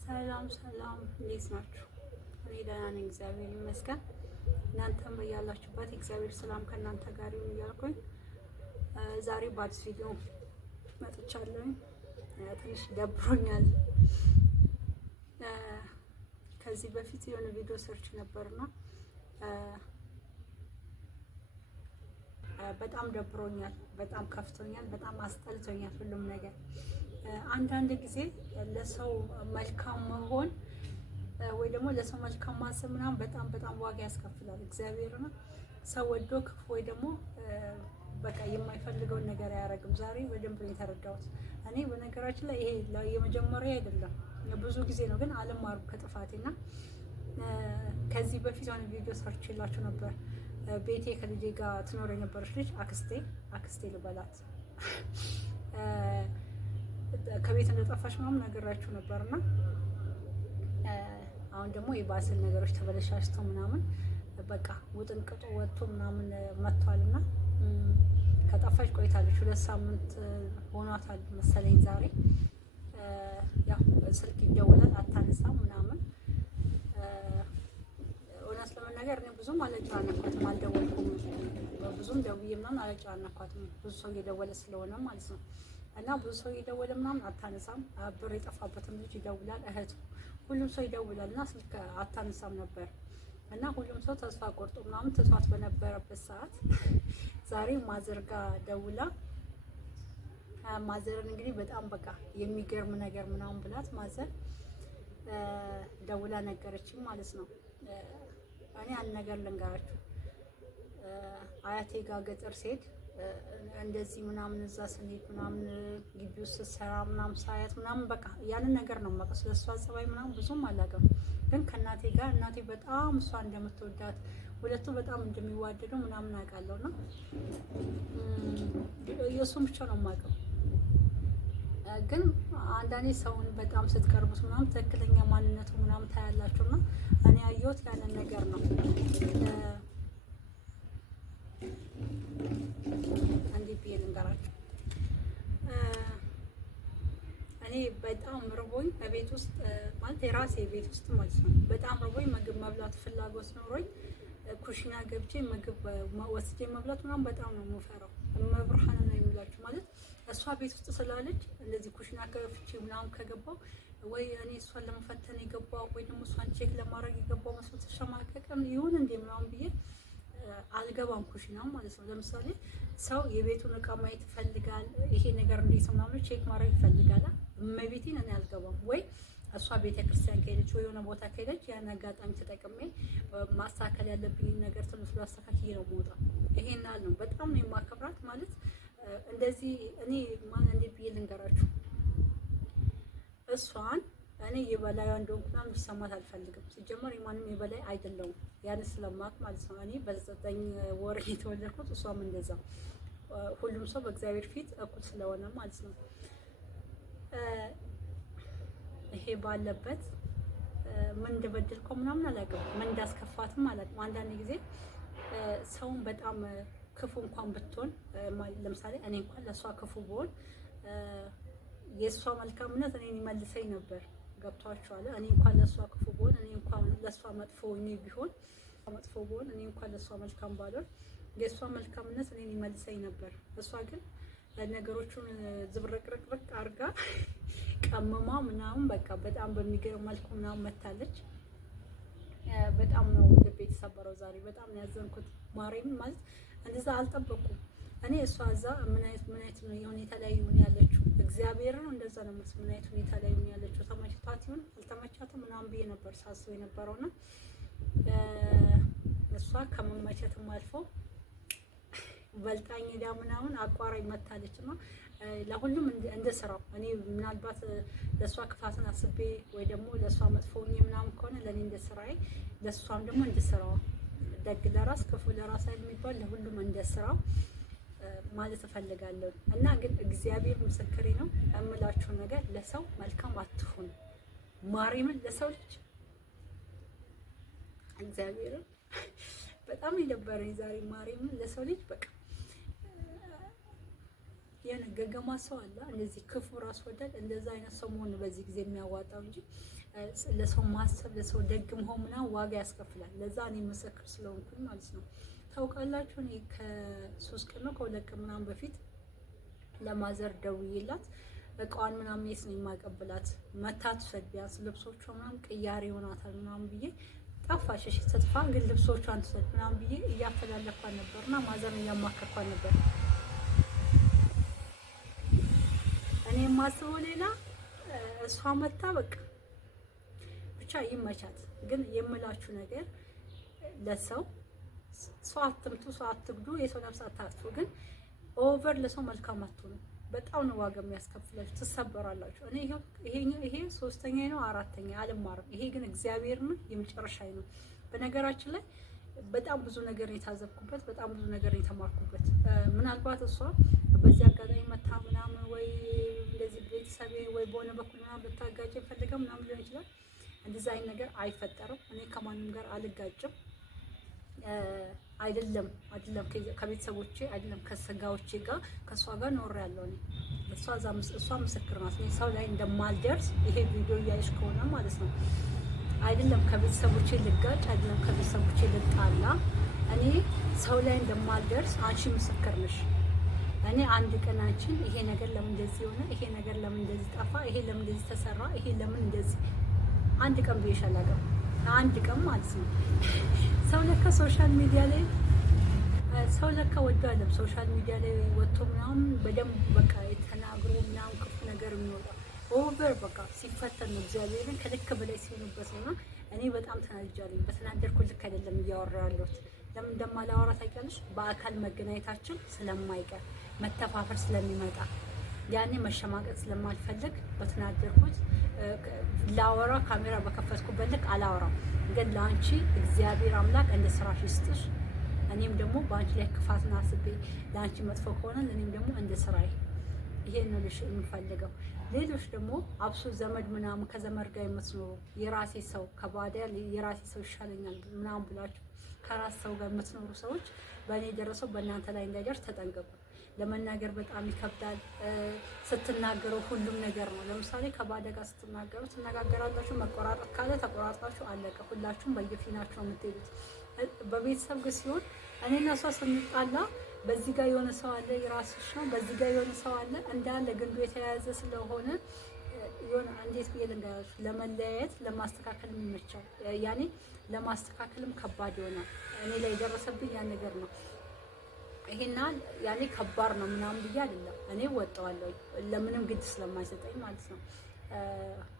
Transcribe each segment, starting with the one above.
ሰላም እንዴት ናችሁ? እኔ ደህና ነኝ፣ እግዚአብሔር ይመስገን። እናንተም በያላችሁበት እግዚአብሔር ሰላም ከእናንተ ጋር ይሁን እያልኩኝ ዛሬ በአዲስ ቪዲዮ መጥቻለሁኝ። ትንሽ ደብሮኛል። ከዚህ በፊት የሆነ ቪዲዮ ሰርች ነበርና በጣም ደብሮኛል፣ በጣም ከፍቶኛል፣ በጣም አስጠልቶኛል ሁሉም ነገር። አንዳንድ ጊዜ ለሰው መልካም መሆን ወይ ደግሞ ለሰው መልካም ማሰብ ምናምን በጣም ዋጋ ያስከፍላል። እግዚአብሔርና ሰው ወዶ ክፉ ወይ ደግሞ በቃ የማይፈልገውን ነገር አያደርግም። ዛሬ በደንብ ነው የተረዳሁት። እኔ በነገራችን ላይ ይሄ የመጀመሪያ አይደለም፣ ብዙ ጊዜ ነው፣ ግን አልማርም ከጥፋቴና ከዚህ በፊት የሆነ ቪዲዮ ሰርች የላችሁ ነበር። ቤቴ ከልጄ ጋር ትኖር የነበረች ልጅ አክስቴ ልበላት ከቤት እንደጠፋች ምናምን ነገራችሁ ነበርና አሁን ደግሞ የባስል ነገሮች ተበለሻሽተው ምናምን በቃ ውጥንቅጡ ወጥቶ ምናምን መጥቷልና ከጠፋች ቆይታለች። 2 ሳምንት ሆኗታል መሰለኝ ዛሬ። ያው ስልክ ይደወላል አታነሳም ምናምን። እውነት ለመናገር እኔ ብዙም አልጨናነኳትም፣ አልደወልኩም። ብዙም ደውዬ ምናምን አልጨናነኳትም፣ ብዙ ሰው እየደወለ ስለሆነ ማለት ነው። እና ብዙ ሰው እየደወለ ምናምን አታነሳም። ብር የጠፋበትም ልጅ ይደውላል፣ እህቱ፣ ሁሉም ሰው ይደውላል እና ስልክ አታነሳም ነበር። እና ሁሉም ሰው ተስፋ ቆርጦ ምናምን ትቷት በነበረበት ሰዓት ዛሬ ማዘር ጋር ደውላ ማዘርን እንግዲህ በጣም በቃ የሚገርም ነገር ምናምን ብላት ማዘር ደውላ ነገረችኝ ማለት ነው። እኔ አንድ ነገር ልንገራችሁ፣ አያቴ ጋር ገጠር ስሄድ እንደዚህ ምናምን እዛ ስንሄድ ምናምን ግቢ ውስጥ ስትሰራ ምናምን ሳያት ምናምን በቃ ያንን ነገር ነው የማውቀው። ስለሷ ጸባይ ምናምን ብዙም አላውቅም፣ ግን ከእናቴ ጋር እናቴ በጣም እሷ እንደምትወዳት ሁለቱ በጣም እንደሚዋደዱ ምናምን አውቃለሁ። እና የእሱን ብቻ ነው የማውቀው። ግን አንዳንዴ ሰውን በጣም ስትቀርቡት ምናምን ትክክለኛ ማንነቱ ምናምን ታያላችሁ። እና እኔ ያየሁት ያንን ነገር ነው። እንዴት ብዬ ልንገራችሁ? እኔ በጣም ርቦኝ በቤት ውስጥ ማለት የራሴ ቤት ውስጥ ማለት ነው በጣም ርቦኝ ምግብ መብላት ፍላጎት ኖሮኝ ኩሽና ገብቼ ምግብ ወስጄ መብላት ምናምን በጣም ነው የምፈራው። መብርሃን ነው የሚላችሁ ማለት እሷ ቤት ውስጥ ስላለች እንደዚህ ኩሽና ከፍቼ ምናምን ከገባው ወይ እኔ እሷን ለመፈተን የገባው ወይ ደግሞ እሷን ቼክ ለማድረግ የገባው መስሎት ተሸማቀቀም ይሁን እንዴ ምናምን ብዬ አልገባም ኩሽና ማለት ነው። ለምሳሌ ሰው የቤቱን እቃ ማየት ይፈልጋል፣ ይሄ ነገር እንዴት ነው ምናምን ቼክ ማድረግ ይፈልጋል። እመቤቴን እኔ አልገባም። ወይ እሷ ቤተክርስቲያን ከሄደች ወይ የሆነ ቦታ ከሄደች ያን አጋጣሚ ተጠቅሜ ማስተካከል ያለብኝ ነገር ትንሽ አስተካክዬ ነው የምወጣው። ይሄን ነው በጣም ነው የማከብራት ማለት እንደዚህ እኔ ማን እንዴት ብዬ ልንገራችሁ? እሷን እኔ የበላዩ እንደሆንኩ ምናምን እንዲሰማት አልፈልግም። ሲጀመር የማንም የበላይ አይደለሁም፣ ያን ስለማቅ ማለት ነው። እኔ በ9 ወር የተወለድኩት እሷም እንደዛ፣ ሁሉም ሰው በእግዚአብሔር ፊት እኩል ስለሆነ ማለት ነው። ይሄ ባለበት ምን እንደበደልከው ምናምን አላውቅም፣ ምን እንዳስከፋትም አላውቅም። አንዳንድ ጊዜ ሰውን በጣም ክፉ እንኳን ብትሆን ለምሳሌ እኔ እንኳን ለእሷ ክፉ ብሆን የእሷ መልካምነት እኔን ይመልሰኝ ነበር። ገብቷችኋል? እኔ እንኳን ለእሷ ክፉ ብሆን፣ እኔ እንኳን ለእሷ መጥፎ ብሆን፣ እኔ እንኳን ለእሷ መልካም ባልሆን የእሷ መልካምነት እኔን ይመልሰኝ ነበር። እሷ ግን ነገሮቹን ዝብርቅርቅርቅ አድርጋ ቀምማ ምናምን በቃ በጣም በሚገርም መልኩ ምናምን መታለች። በጣም ነው ልቤ የተሰበረው ዛሬ። በጣም ነው ያዘንኩት። ማርያም ማለት እንደዛ አልጠበኩም እኔ። እሷ እዛ ምን አይነት ሁኔታ ላይ ነው ያለችው? እግዚአብሔር ነው እንደዛ ነው ማለት ምን አይነት ሁኔታ ላይ ነው ያለችው? ተመችቷት ይሁን አልተመቻትም ምናምን ብዬ ነበር ሳስብ የነበረውና እሷ ከመመቸትም አልፎ በልጣኝ ሄዳ ምናምን አቋራጭ መታለች። እና ለሁሉም እንደ ስራው እኔ ምናልባት ለእሷ ክፋትን አስቤ ወይ ደግሞ ለእሷ መጥፎኝ ምናምን ከሆነ ለእኔ እንደ ስራዬ፣ ለእሷም ደግሞ እንደ ስራው ደግ ለራስ ክፉ ለራስ የሚባል ለሁሉም እንደ ስራው ማለት እፈልጋለሁ። እና ግን እግዚአብሔር ምስክሬ ነው እምላችሁ ነገር ለሰው መልካም አትሁን። ማርያምን ለሰው ልጅ እግዚአብሔርን በጣም የደበረኝ ዛሬ ማርያምን ለሰው ልጅ በቃ የሆነ ገገማ ሰው አለ እንደዚህ ክፉ ራስ ወዳድ እንደዛ አይነት ሰው መሆን በዚህ ጊዜ የሚያዋጣው እንጂ ለሰው ማሰብ ለሰው ደግ መሆን ምናምን ዋጋ ያስከፍላል። ለዛ እኔ መሰክር ስለሆንኩኝ ማለት ነው። ታውቃላችሁ እኔ ከ3 ቀን ነው ከ2 ቀን ምናምን በፊት ለማዘር ደውዬላት እቃዋን ምናምን የት ነው የማቀብላት መታት ሰድ ቢያንስ ልብሶቿ ምናምን ቅያሬ ይሆናታል ምናምን ብዬ ጠፋሽ። እሺ ተጥፋ ግን ልብሶቿን ትሰጥ ምናምን ብዬ እያፈላለኳት ነበርና ማዘርን እያማከርኳት ነበር። እኔ የማስበው ሌላ እሷ መታ በቃ ብቻ ይመቻት። ግን የምላችሁ ነገር ለሰው ሰው አትምቱ፣ ሰው አትግዱ፣ የሰው ነፍስ አታጥፉ። ግን ኦቨር ለሰው መልካም አትሆኑ። በጣም ነው ዋጋ የሚያስከፍላችሁ፣ ትሰበራላችሁ። እኔ ይሄ 3ኛ ነው 4ኛ አልማርም። ይሄ ግን እግዚአብሔርን የመጨረሻዬ ነው። በነገራችን ላይ በጣም ብዙ ነገር የታዘብኩበት፣ በጣም ብዙ ነገር የተማርኩበት። ምናልባት እሷ በዚህ አጋጣሚ መታ ምናምን ወይ እንደዚህ ቤተሰቤ ወይ በሆነ በኩል ምናምን ልታጋጭ ፈልጋ ምናምን ሊሆን ይችላል። እንደዚህ አይነት ነገር አይፈጠርም። እኔ ከማንም ጋር አልጋጭም። አይደለም ከቤተሰቦቼ አይደለም ከስጋዎቼ ጋር ከሷ ጋር ኖሬያለሁ። እሷ ምስክር ናት። እኔ ሰው ላይ እንደማልደርስ ይሄ ቪዲዮ እያየሽ ከሆነ ማለት ነው። አይደለም ከቤተሰቦቼ ልጋጭ፣ አይደለም ከቤተሰቦቼ ልጣላ፣ እኔ ሰው ላይ እንደማልደርስ አንቺ ምስክር ነሽ። እኔ አንድ ቀን አንቺን ይሄ ነገር ለምን እንደዚህ ሆነ፣ ይሄ ነገር ለምን እንደዚህ ጠፋ፣ ይሄ ለምን እንደዚህ ተሰራ፣ ይሄ ለምን እንደዚህ አንድ ቀን ብዬሽ አላውቅም። አንድ ቀን ማለት ነው። ሰው ለካ ሶሻል ሚዲያ ላይ ሰው ለካ ወዶ አይደለም ሶሻል ሚዲያ ላይ ወጥቶ ምናምን በደንብ በቃ የተናግሮ ምናምን ክፉ ነገር የሚወጣ ኦቨር በቃ ሲፈተን ነው። እግዚአብሔርን ከልክ በላይ ሲሆኑበት ነው። እኔ በጣም ተናድጃለሁ። በተናደድኩ ልክ አይደለም እያወራሁ ያለሁት። ለምን እንደማላወራ ታውቂያለሽ? በአካል መገናኘታችን ስለማይቀር መተፋፈር ስለሚመጣ ያኔ መሸማቀቅ ስለማልፈልግ በተናደድኩት ላወራ ካሜራ በከፈትኩበት ልክ አላወራም። ግን ለአንቺ እግዚአብሔር አምላክ እንደ ስራሽ ይስጥሽ። እኔም ደግሞ በአንቺ ላይ ክፋትን አስቤ ለአንቺ መጥፎ ከሆነ እኔም ደግሞ እንደ ስራዬ ይሄን ነው ልሽ የምፈልገው። ሌሎች ደግሞ አብሶ ዘመድ ምናምን ከዘመድ ጋር የምትኖሩ የራሴ ሰው ከባዳ የራሴ ሰው ይሻለኛል ምናምን ብላችሁ ከራስ ሰው ጋር የምትኖሩ ሰዎች በእኔ የደረሰው በእናንተ ላይ እንዳይደርስ ተጠንቀቁ። ለመናገር በጣም ይከብዳል። ስትናገረው ሁሉም ነገር ነው። ለምሳሌ ከባዳ ጋር ስትናገሩ ትነጋገራላችሁ። መቆራረጥ ካለ ተቆራርጣችሁ አለቀ። ሁላችሁም በየፊናችሁ የምትሄዱት። በቤተሰብ ግን ሲሆን እኔና እሷ ስንጣላ በዚህ ጋር የሆነ ሰው አለ የራስሽ ነው፣ በዚህ ጋር የሆነ ሰው አለ እንዳለ ግንዱ የተያያዘ ስለሆነ የሆነ እንዴት ብዬ ልንገራችሁ፣ ለመለያየት ለማስተካከል ይመቻል። ያኔ ለማስተካከልም ከባድ ይሆናል። እኔ ላይ የደረሰብኝ ያ ነገር ነው። ይሄና ያኔ ከባድ ነው ምናምን ብዬ አይደለም እኔ ወጣዋለሁ፣ ለምንም ግድ ስለማይሰጠኝ ማለት ነው።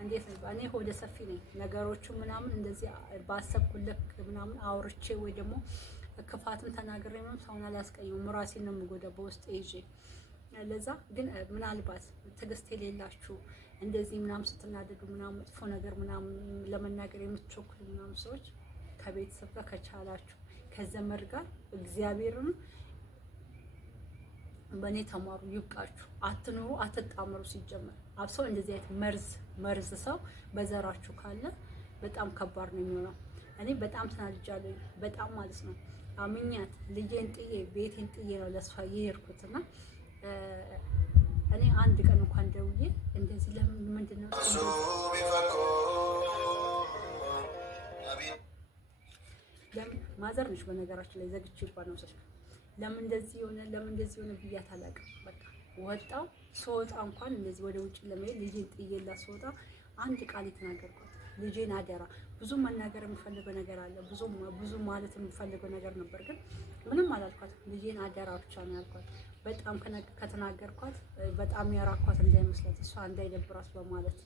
እንዴት ነው እኔ ሆደ ሰፊ ነኝ። ነገሮቹ ምናምን እንደዚህ ባሰብኩልክ ምናምን አውርቼ ወይ ደግሞ ክፋትም ተናግሬ ምናምን ሰውን አላስቀየምም። ራሴን ነው የምጎዳው በውስጥ ይዤ። ለዛ ግን ምናልባት ትዕግስት የሌላችሁ እንደዚህ ምናምን ስትናደዱ ምናምን መጥፎ ነገር ምናምን ለመናገር የምትቸኩሉ ምናምን ሰዎች ከቤተሰብ ጋር ከቻላችሁ ከዘመድ ጋር እግዚአብሔርን በእኔ ተማሩ፣ ይብቃችሁ። አትኑሩ፣ አትጣመሩ። ሲጀመር አብሰው እንደዚህ አይነት መርዝ ሰው በዘራችሁ ካለ በጣም ከባድ ነው የሚሆነው። እኔ በጣም ተናድጃለሁ፣ በጣም ማለት ነው። አምኛት ልጄን ጥዬ ቤቴን ጥዬ ነው ለእሷ የሄድኩትና እኔ አንድ ቀን እንኳን ደውዬ እንደዚህ ለምን ምንድን ነው ለምን ማዘር ነች በነገራችን ላይ ዘግቼ ይባል ነው ሰሽ ለምን እንደዚህ ሆነ ብያት አላውቅም። በቃ ወጣው ስወጣ እንኳን እንደዚህ ወደ ውጭ ለመሄድ ልጄን ጥዬላት ስወጣ አንድ ቃል የተናገርኩት ልጄን አደራ። ብዙ መናገር የምፈልገው ነገር አለ፣ ብዙ ማለት የምፈልገው ነገር ነበር፣ ግን ምንም አላልኳት። ልጄን አደራ ብቻ ነው ያልኳት። በጣም ከተናገርኳት በጣም ያራኳት እንዳይመስላት እሷ እንዳይደብራት በማለት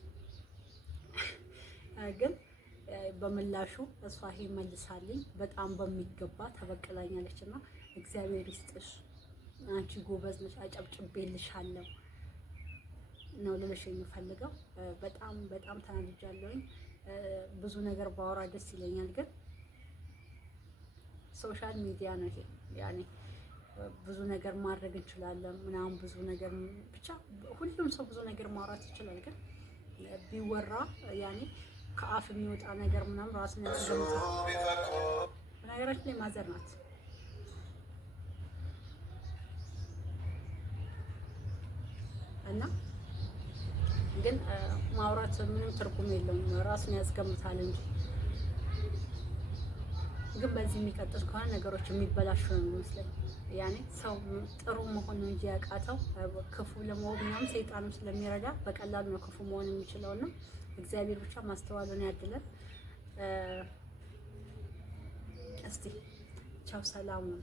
ግን በምላሹ እሷ ይሄ መልሳልኝ በጣም በሚገባ ተበቅላኛለች እና እግዚአብሔር ይስጥሽ፣ አንቺ ጎበዝ ነሽ፣ አጨብጭቤልሻለሁ ነው ልልሽ የምፈልገው። በጣም ተናድጃለሁኝ። ብዙ ነገር ባወራ ደስ ይለኛል፣ ግን ሶሻል ሚዲያ ነው ይሄ። ያኔ ብዙ ነገር ማድረግ እንችላለን ምናምን ብዙ ነገር ብቻ ሁሉም ሰው ብዙ ነገር ማውራት ይችላል፣ ግን ቢወራ ያኔ ከአፍ የሚወጣ ነገር ምናምን ራስን ያስገምታል። በነገራችን ላይ ማዘር ናት እና ግን ማውራት ምንም ትርጉም የለውም፣ ራሱን ያስገምታል እንጂ። ግን በዚህ የሚቀጥል ከሆነ ነገሮች የሚበላሹ ነው የሚመስለኝ። ያኔ ሰው ጥሩ መሆን ነው እንጂ ያቃተው ክፉ ለመሆን ምናምን ሰይጣንም ስለሚረዳ በቀላሉ ነው ክፉ መሆን የሚችለው። እና እግዚአብሔር ብቻ ማስተዋሉን ያድለን። እስቲ ቻው፣ ሰላም ነው።